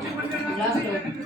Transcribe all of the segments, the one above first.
你家这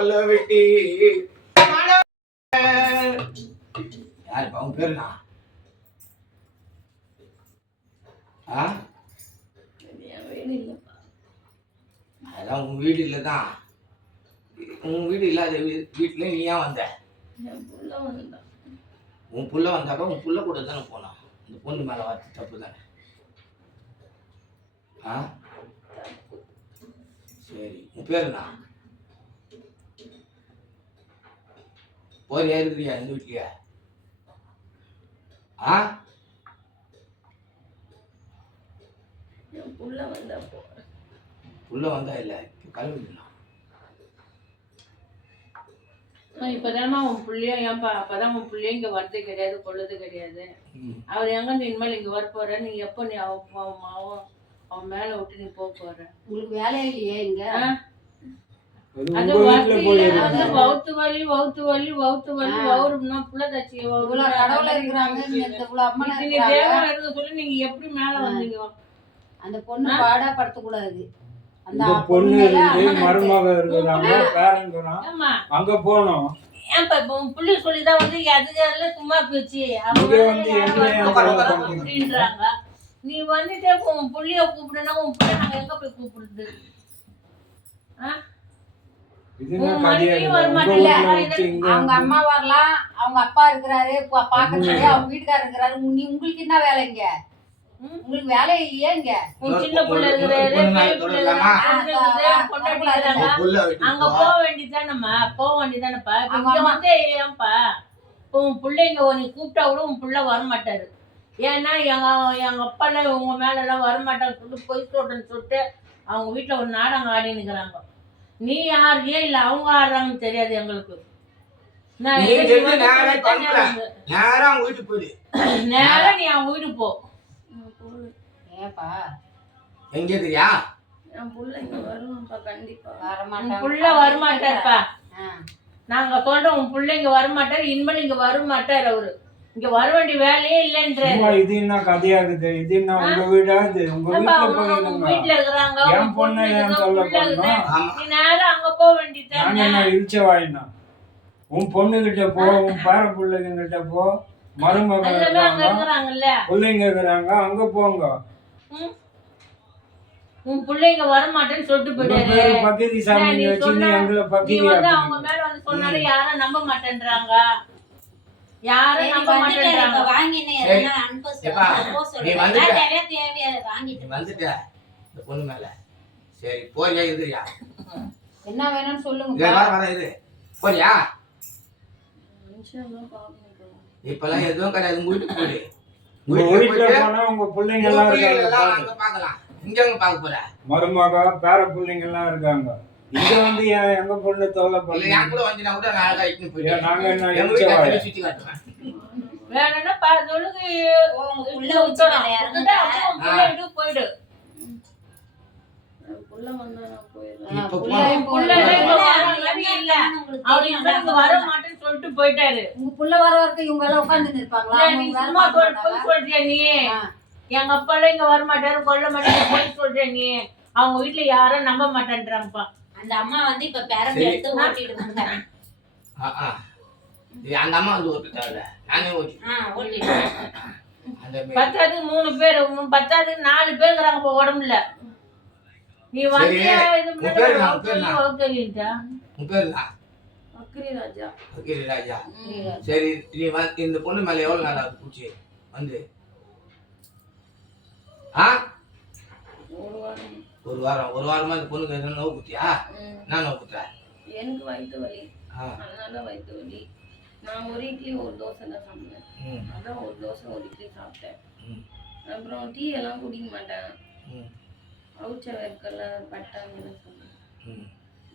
பல்ல வெட்டி யார் இப்ப? அவன் அதான் உன் வீடு இல்லை தான் உன் வீடு இல்லாத வீ- வீட்டுல நீ ஏன் வந்த? உன் புள்ள வந்தாக்கா உன் புள்ள கூட தானே போனான். இந்த பொண்ணு மேலே பார்த்து தப்பு தானே. ஆ? சரி உன் பேர் என்ன போறியா இருக்கிறியா இந்த வீட்லயா ஆ? உள்ள வந்தா இல்ல கிளம்பிடலாம் இப்பதானமா உன் புள்ளைய ஏன்பா அப்பதான் உன் புள்ளைய இங்க வரது கிடையாது கொள்ளது கிடையாது. அவர் எங்க இனிமேல் இங்க வர போற? நீ எப்போ நீ அவ அவன் அவன் அவன் மேல விட்டு நீ போக போற? உங்களுக்கு வேலை இல்லையே இங்க? அது வசதியில. வவுத்து வலி வவுத்து வலி வவுறும்னா புள்ள தச்சு கடவுள இருக்கிறாங்க நீங்க தேவன் சொல்லி எப்படி மேல வந்தீங்க? அந்த பொண்ணு பாடா படுத்தக்கூடாது அந்த பொண்ணு மருமக இருக்கிறாங்க அங்க போனோம் ஏன்பா இப்போ உன் புள்ளி சொல்லிதான் வந்து அதுல சும்மா போச்சு? அப்படின்றாங்க. நீ வந்துட்டே உன் புள்ளிய கூப்பிடுனா உன் புள்ளைய நாங்க எங்க போய் கூப்பிடுறது? ஆ? அவங்க அம்மா வரலாம். அவங்க அப்பா இருக்கிறாரு. பா- பாக்கறதுக்கு அவங்க வீட்டுக்காரர் இருக்கிறாரு. நீ உங்களுக்கு என்ன வேலை இங்க? உங்களுக்கு வேலை இல்லையே இங்க? உன் சின்ன புள்ள அங்க. போக வேண்டியதானம்மா போக வேண்டியதானப்பா இங்க வந்து உன் பிள்ளைங்க நீ கூப்பிட்டா கூட உன் புள்ள வர மாட்டாரு ஏன்னா எங்க எங்க அப்பாலாம் உங்க மேல எல்லாம் வர மாட்டான்னு சொல்லிட்டு பொய் சொல்றேன்னு சொல்லிட்டு அவங்க வீட்டுல ஒரு நாடகம் ஆடி நிக்கிறாங்க நீ ஆடுறியா இல்ல அவங்க ஆடுறாங்கன்னு தெரியாது எங்களுக்கு. நான் நீ எதுக்கு நேரா நேரா அவங்க வீட்டுக்கு நேரா நீ அவங்க வீட்டுக்கு போ. ஏப்பா? எங்க இருக்கிறியா? என் புள்ள இங்க வருவான்ப்பா கண்டிப்பா. புள்ள வரமாட்டாருப்பா. நாங்க சொல்றோம் உன் புள்ள இங்க வரமாட்டாரு இனிமேல் இங்க வரமாட்டாரு அவரு. இங்க வர வேண்டிய வேலையே இல்லைன்ற. இது என்ன கதையா இருக்குது இது என்ன உங்க வீடா இது உங்க வீட்டுல இருக்கிறாங்க என் பொண்ணை ஏன் சொல்ல நீ நேரா அங்க போக நான் வேண்டியதானே என்ன இழிச்ச வாயினா உன் பொண்ணுகிட்ட போ உன் பேர பிள்ளைங்கிட்ட போ இருக்காங்க இருக்கிறாங்கல்ல. பிள்ளைங்க இருக்கிறாங்க அங்க போங்க? உன் பிள்ளைங்க வரமாட்டேன்னு சொல்லிட்டு உங்க போயிட்டாரு. பக்கதி சாமி வச்சு எங்களை பக்கதி அவங்க மேல வந்து சொன்னாலும் யாரும் நம்ப மாட்டேன்றாங்க. யாரும் நம்ப வாங்கினேன், அனுப்ப வாங்கிட்டு வந்துட்ட. இந்த பொண்ணு மேல. சரி போறியா இருக்கிறியா என்ன வேணும்னு சொல்லுங்க வர வர இரு. போறியா? இப்பெல்லாம் எதுவும் கிடையாது. உங்க வீட்டுக்கு உங்க பிள்ளைங்க எல்லாம் இருக்காங்க பார்க்கலாம். இங்க பார்க்க போற? மருமக பேர பிள்ளைங்க எல்லாம் இருக்காங்க. இங்க வந்து எங்க பொண்ணு தொல்லை இல்ல பண்ணீங்க என் கூட வந்தீங்கன்னா கூட நான் அழகா இட்டுன்னு ஏன் போயிட்டேன் நாங்க என்ன எங்க வீட்டுல சுத்தி காட்டுவேன் வேணும்னா விட்டு போயிடு. சொல்லிட்டு போயிட்டாரு. உங்க புள்ள வர வரைக்கும் இவங்க எல்லாம் உட்கார்ந்து இருப்பாங்களா? சொல்றியா நீ. எங்க அப்பா எல்லாம் இங்க வர மாட்டாரு கொல்ல மாட்டாரு போய் சொல்ற நீ? அவங்க வீட்டுல யாரும் நம்ப மாட்டேன்றாங்கப்பா. அந்த அம்மா வந்து இப்ப பேரண்ட். எடுத்து ஓட்டிட்டு இருந்தாங்க ஆ, ஆ. இது அந்த அம்மா வந்து ஓட்டு தேவையில்ல நானே ஓட்டி ஆ, ஓட்டிட்டு அந்த மாரி. பத்தாதுக்கு மூணு பேர் பத்தாதுக்கு நாலு பேர் இருக்கிறாங்க இப்ப உடம்புல. நீ அக்ரி ராஜா. சரி நீ வந்து இந்த பொண்ணு மேல எவ்வளவு நாள் பூச்சி? வந்து ஆ ஒரு வாரம் ஒரு வாரம் ஒரு வாரமா இந்த பொண்ணுக்கு எதுவும் நோவு குத்தியா. என்ன நோவு குத்துற? எனக்கு வயிற்று வலி. அதனால வயிற்று வலி. நான் ஒரு இட்லி ஒரு தோசை தான் சாப்பிட்டேன் ம். அதான் ஒரு தோசை ஒரு இட்லி சாப்பிட்டேன். அப்புறம் டீ எல்லாம் குடிக்க மாட்டேன். அவுச்ச வேர்க்கல்ல பட்டாங்கன்னு சொன்னேன் ம்.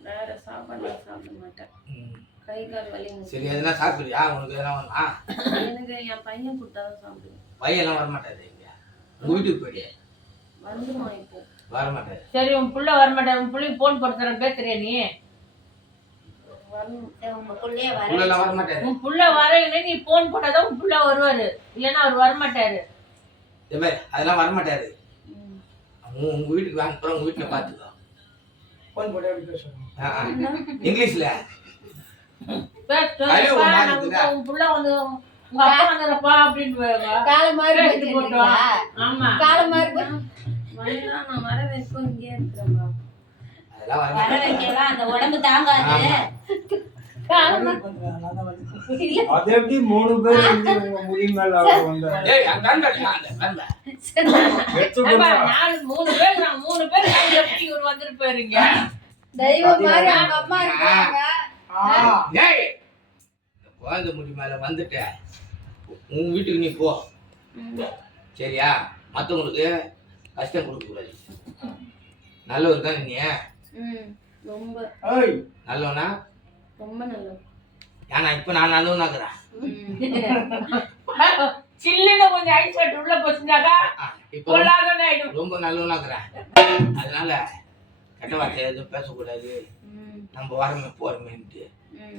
வேற சாப்பாடுலாம் சாப்பிட மாட்டேன். கை கால் வலி. சரி எதுனா சாப்பிடுறியா உனக்கு எதனா வேணுமா? எனக்கு என் பையன் கொடுத்தாதான் சாப்பிடுவேன். பையெல்லாம் வரமாட்டாரு இங்க. உங்க வீட்டுக்கு போயிடு. வந்துருவான் இப்போ. வரமாட்டாரு சரி உன் புள்ள வர மாட்டாரு உன் புள்ளைக்கு போன் போடுற பேசுறியா நீ? உன் புள்ள வரையில நீ போன் போட்டாதான் உன் புள்ள வருவாரு. இல்லைன்னா அவர் வரமாட்டாரு. அதெல்லாம் வரமாட்டாரு. உங்க வீட்டுக்கு வாங்க போறோம் உங்க வீட்டுல பாத்துக்கோ. போன் போட்டு. இங்கிலீஷ்ல? உன் புள்ள வந்து உங்க அப்பா வந்துடுறப்பா அப்படின்னு. காலை மாதிரி? ஆமா. காலை மாதிரி நான் வர வரைக்கும் இங்கே இருக்கிறேன்ப்பா. அதெல்லாம் வர வரமாட்டாரு வைக்கலாம் அந்த உடம்பு தாங்காது. அது எப்படி மூணு பேர் முடி மேல மூணு பேர் நான் மூணு பேர் இவர் வந்துட்டு போயிருங்க தெய்வம் மாதிரி அவங்க அம்மா இருக்காங்க. குழந்தை முடி மேல வந்துட்ட உன் வீட்டுக்கு நீ போ. சரியா? மற்றவங்களுக்கு கஷ்டம் கொடுக்க கூடாது நல்லவர் தான் நீ ரொம்ப. ஏய், நல்லவனா? ரொம்ப நல்லது ஏன்னா இப்ப நான் நல்லவனாக்குறேன். சில்லுன்னு கொஞ்சம் ஐஸ் கட்டு உள்ள போச்சுனாக்கா ஆயிடும். ரொம்ப நல்லவனாக்குறேன். அதனால கெட்ட வார்த்தை எதுவும் பேசக்கூடாது. நம்ம வரமே போறமேன்ட்டு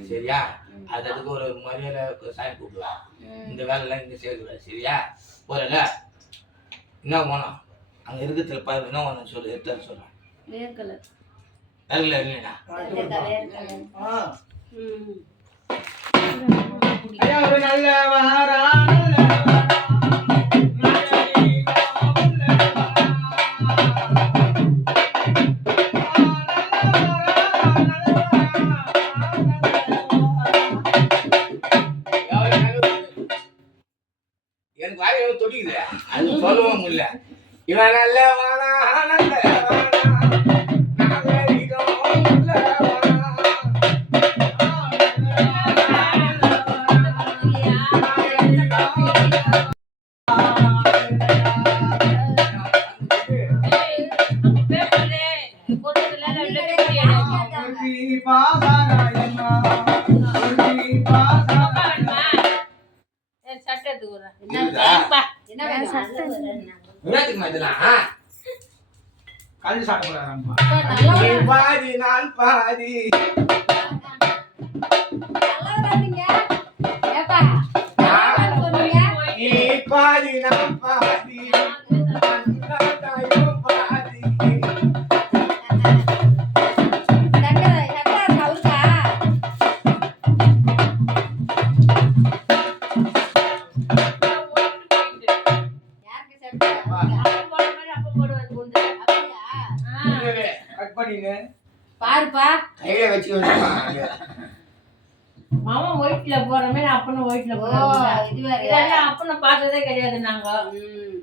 சரியா? அது அதுக்கு ஒரு மரியாதை சாயம் கூப்பிடுவேன் ம். இந்த வேலைலாம் இங்கே செய்யக்கூடாது. சரியா? போறல? என்ன போனோம் அங்கே இருக்கிறதுல பாரு என்ன ஒன்று சொல்லு எடுத்து சொல்கிறேன் இல்லைண்ணா. ஒரு நல்ல வாரா எனக்கு வாய் எவ்வளவு துடிக்குது அது சொல்லவும் முடியல. இவன் நல்ல வானா நல்ல விளையாட்டுக்குமா இதெல்லாம்? கல் நீ பாதி. நான் பாதி நான் பாதி. வச்சு வச்சுமா மாமா ஒயிட்ல போற மாதிரி அப்பனும் ஒயிட்ல போறாங்க இது? இதெல்லாம் அப்பனை பார்த்ததே கிடையாது நாங்க ம்,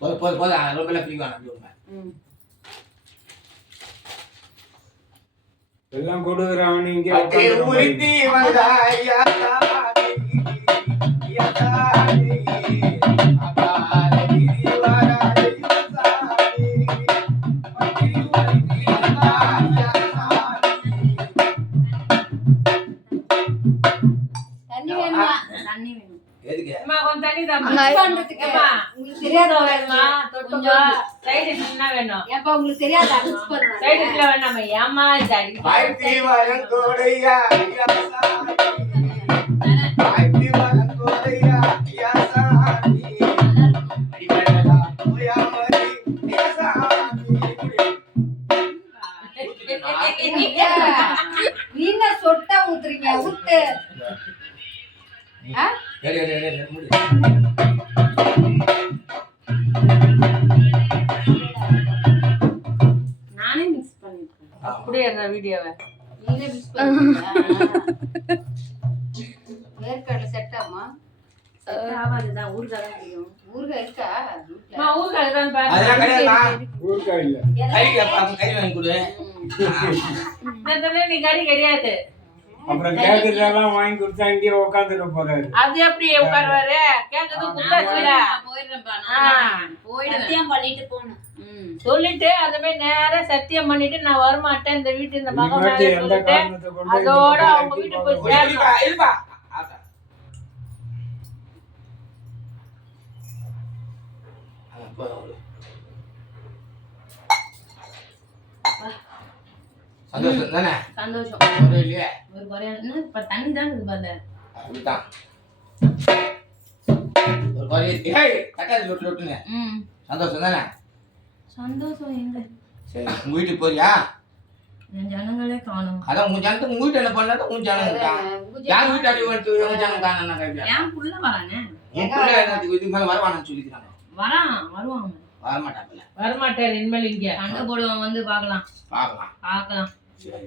போது போது போது ரொம்ப எல்லாம் பிடிக்கும். ம். எல்லாம் கொடுக்குறான் இங்கே அட்டை உருத்தி வந்தாயா தண்ணி வேணுமா தண்ணி வேணும். எதுக்கு? அம்மா கொஞ்சம் தண்ணி தான் mix பண்றதுக்கு. ஏம்மா, உங்களுக்கு தெரியாத வேணுமா தொட்டுக்கோ. சைடு என்ன வேணும்? ஏப்பா உங்களுக்கு தெரியாதா? மிக்ஸ் சைடு பண்ணுவாங்க டிஷ்ல வேணாமா ஏமா இது வாழ்த்தி வரங்கோடையா யா சாமி. வாழ்த்தி வரங்கோடையா யா சாமி. அடிமேலடா ஓயாமடி யா சாமி. நீங்க சொட்டா ஊத்துறீங்க? ஊத்து. எடு, எடு, எடு, முடி. நானே மிக்ஸ் பண்ணிருக்கேன் அப்படியே இருந்த வீடியோவை? நீங்க மிக்ஸ் பண்ணுவீங்களா வேர்க்கடலை செட்டாமா ஆவாதுதான் ஊறுகாய் தான் தெரியும். ஊறுகாய் இருக்கா? அம்மா ஊருக்கு தான் பாரு. அதெல்லாம் கிடையாதுமா. ஊருக்கா இல்லை. கறி கேட்பாங்க, கறி வாங்கி கொடு. இந்த தடவை நீ கறி கிடையாது. அப்புறம் கேட்கறதெல்லாம் வாங்கி கொடுத்தா இங்கே உட்காந்துட்டு போறாரு. அது எப்படி உட்காருவாரு? கேக்குது குத்தாச்சுல. போயிடுவேன் சத்தியம் பண்ணிட்டு போகணும் ம். சொல்லிட்டு அந்த மாதிரி நேரா சத்தியம் பண்ணிட்டு நான் வரமாட்டேன். இந்த வீட்டு இந்த மகன் மேல சொல்லிட்டு அதோட அவங்க போக போய் போறாரு? இருப்பா, இருப்பா. ஆத்தா. ஆ, போ, விடு. சந்தோஷம் தானே? சந்தோஷம். ஒன்றும் இல்லையே ஒரு குறையான என்ன? இப்ப தண்ணி தான் இருக்குது பாரு அப்படித்தான் ஒரு குறை இருக்கு. ஏய், தக்காளி ரொட்டு ரொட்டுங்க ம். சந்தோஷம் தானே? சந்தோஷம் எங்க? சரி உங்க வீட்டுக்கு போறியா? என் ஜனங்களே காணும். அதான் உங்க ஜனத்துக்கு உங்க வீட்டு என்ன பண்ணாதான் உங்க உங்க யார் வீட்டு அடி வந்துட்டு உங்க ஜனம் காணா கைப்பியா என் புள்ள வரானே. உன் பிள்ளை என்னத்துக்கு இதுக்கு மேல வரவானு சொல்லிக்கிறாங்க. வரான் வருவாங்க இனிமேல் இங்க. சண்டை போடுவான் வந்து பார்க்கலாம். பார்க்கலாம். பார்க்கலாம். வர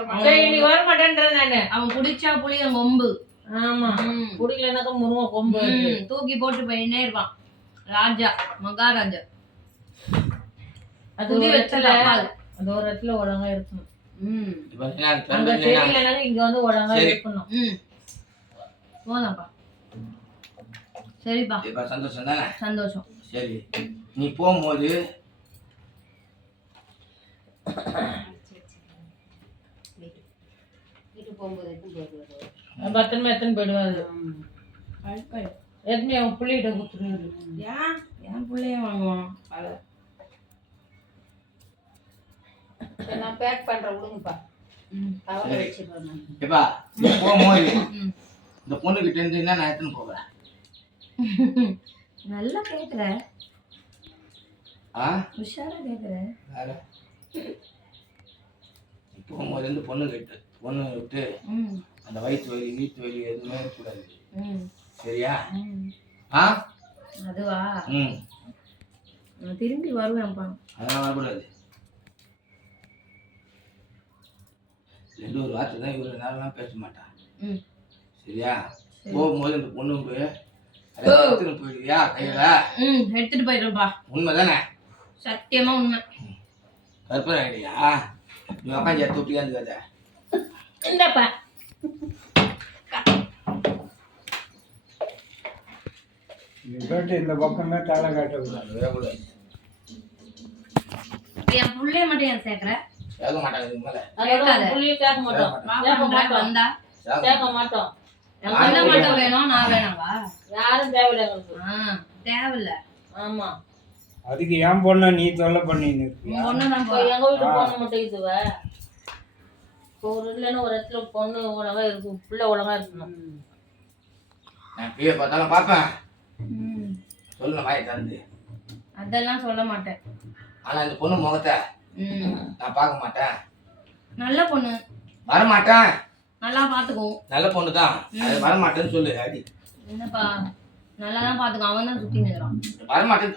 மாட்டேன். சரி இன்னைக்கு வரமாட்டேன்றேன் நானு. அவன் குடிச்சா புளியன் கொம்பு ஆமா. குடிக்கலனாக்கா முருங்க கொம்பு ம், தூக்கி போட்டு போயினே இருப்பான் ராஜா மகாராஜா. அது துணி ஒரு இடத்துல. அது ஒரு இடத்துல ஒழுங்கா இருக்கணும். ம். இப்ப என்ன அங்க? தெரியலனாக்க இங்க வந்து ஒழுங்கா. இருக்கணும். ம். போதாம்ப்பா சரிப்பா. சந்தோஷம் தானே? சந்தோஷம். சரி. நீ போகும்போது போகும்போது எடுத்து போயிடுவாரு பத்திரமா எத்தனை போயிடுவாரு எத்தனை அவன் புள்ளிகிட்ட கொடுத்துருவாரு ஏன்? என் பிள்ளைய வாங்குவான்? சரி நான் பேக் பண்றேன் விடுங்கப்பா சரி. வச்சிடுறேன் நான். எப்பா போகும்போது ம். இந்த பொண்ணு கிட்ட இருந்து என்ன நான் எடுத்துன்னு போவேன்? நல்லா கேக்குற. ஆ? உஷாரா நீ போகும்போது இந்த பொண்ணு கிட்ட. பொண்ணு விட்டு அந்த வயிற்று வலி வீட்டு வலி எதுவுமே இருக்கக்கூடாது சரியா. ஆ? அதுவா? ம். நான் திரும்பி வருவேன்ப்பா. அதெல்லாம் வரக்கூடாது. ரெண்டு ஒரு வார்த்தை தான் இவ்வளோ நேரம்லாம் பேச மாட்டான் ம். சரியா? சரி. போகும்போது இந்த பொண்ணுக்கு அதை எடுத்துன்னு போயிடுவியா கையில? ம் எடுத்துட்டு போயிடுறேன்ப்பா உண்மை தானே சத்தியமா உண்மை. கற்பனை ஐடியா நீ உக்காந்து எடுத்து விட்டியாந்து கதை இந்தப்பா. இந்த பக்கமே தலை காட்டக்கூடாது வரக்கூடாது புள்ளைய மட்டும் ஏன் சேர்க்கற? மாட்டாங்க சேர்க்க மாட்டோம். வந்தா? கேட்க சேர்க்க மாட்டோம். என் புள்ள மட்டும் வேணும் நான் வேணாவா? யாரும் தேவையில்லை தேவையில்ல. ஆமா. அதுக்கு ஏன் பொண்ணை நீ தொல்லை பண்ணின்னு எங்க வீட்டு பொண்ணு மட்டும் இதுவ? இப்போ ஒரு இல்லைன்னா ஒரு இடத்துல பொண்ணு ஒழுங்கா இருக்கும் பிள்ளை ஒழுங்கா இருக்கணும். நான் பிஏ பார்த்தாலும் பார்ப்பேன். ம். சொல்லணும் வாயை திறந்து. அதெல்லாம் சொல்ல மாட்டேன். ஆனா இந்த பொண்ணு முகத்தை ம். நான் பார்க்க மாட்டேன். நல்ல பொண்ணு. வர மாட்டேன் நல்லா பாத்துக்கும் நல்ல பொண்ணு தான் அது வர மாட்டேன்னு சொல்லு அடி. என்னப்பா நல்லா தான் பாத்துக்கும் அவன் தான் சுத்தி நிக்கிறான். வர மாட்டேன்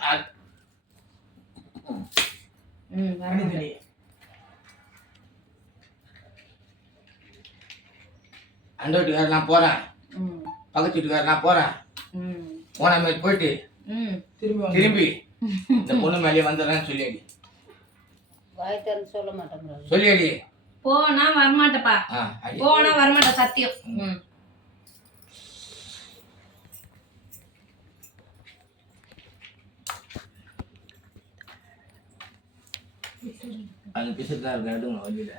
ம் வரமாட்டேன். அந்த வீட்டுக்காரர் நான் போறேன். ம். பக்கத்து வீட்டுக்காரர் நான் போறேன். ம். போன மாதிரி போயிட்டு ம். திரும்பி இந்த பொண்ணு மேலேயே வந்துடுறேன்னு சொல்லியடி. வாய் திறந்து சொல்ல மாட்டேங்கிறாரு சொல்லியடி. போனா வரமாட்டேப்பா. போனா வரமாட்டேன் சத்தியம். ம். அது பிசத்து தான் இருக்கு எடுங்க வழியில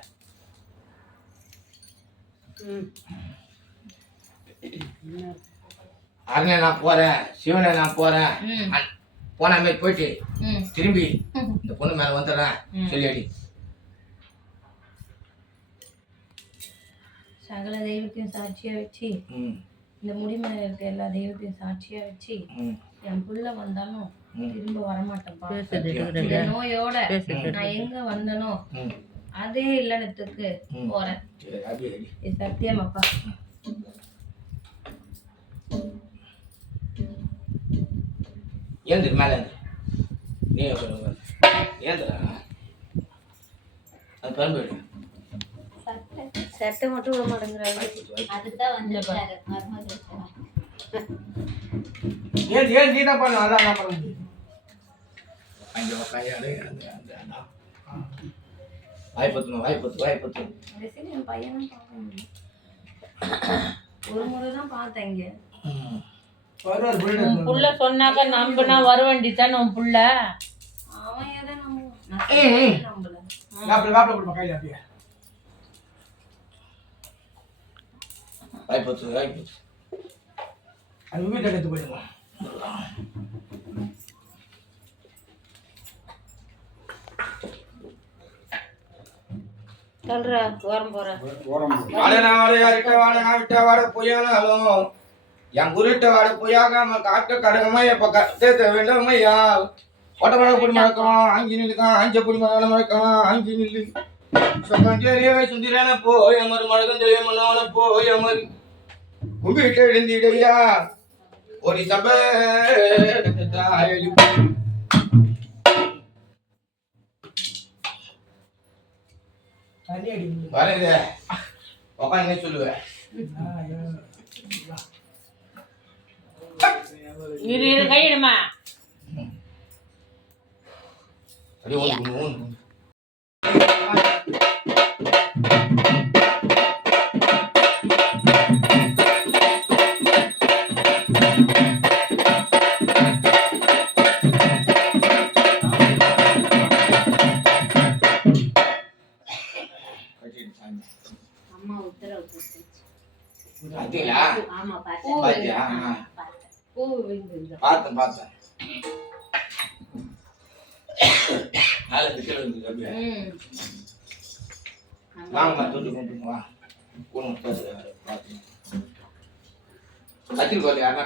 அரணே நான் போறேன் சிவனை நான் போறேன். போன மாதிரி போயிட்டு திரும்பி இந்த பொண்ணு மேல வந்துடுறேன். ம். சொல்லியடி. சகல தெய்வத்தையும் சாட்சியா வச்சு இந்த முடி மேல இருக்க எல்லா தெய்வத்தையும் சாட்சியா வச்சு என் புள்ள வந்தாலும். திரும்ப. இந்த நோயோட நான் எங்க வந்தனோ அதே இல்லனத்துக்கு ம். போறேன். இது சத்தியம் அப்பா. ஏந்திரு மேலே நீ ஏந்திரா அது பண்பு சட்டை மட்டும் விட மாட்டேங்கிறாரு. அதுக்கு தான் வந்துருக்காரு மருமகள் ஏன் ஏன் நீ தான் பண்ண. அதான் பண்ண. முடியும் அங்கே உக்காந்து அந்த அந்த வாய் பத்துணும் வாய் பத்து வாய் பத்து. கடைசியில் என் பையனும் பார்க்க முடியும் ஒரு முறை தான் பார்த்தேன் இங்க. உன் புள்ள சொன்னாக்க நம்பினா வர உன் புள்ள? அவன் எதை நம்பல. வாய் பத்து வாய் பத்து. ஓரம் வாட நான் வாட யார்கிட்ட வாட நான் விட்ட வாட பொய்யானாலும் என் குருட்ட வாட பொய்யாகாம காட்டு கடகமா எப்ப கத்த வேண்டாமையா ஒட்டமழ பொடி மழக்கம் ஆஞ்சி நில்லுக்கான் ஆஞ்ச பொடி மழை மழக்கம் ஆஞ்சி நில்லு. சுந்திரன போய் அமர் மழகம் தெரிய மன்னவன போய் அமர். கும்பிட்டு எழுந்திடையா? ஒரு சபை தாயலி வரது உட்காந்து சொல்லுவேன் இரு இரு கையிடுமா அப்படியே பார்த்தேன் பார்த்தேன் நாளை பிச்சை அப்படியே. ம். வாங்கம்மா தொட்டு கொண்டு வா. ஒன்று பார்த்து கத்திரிக்கோள் யாருன்னா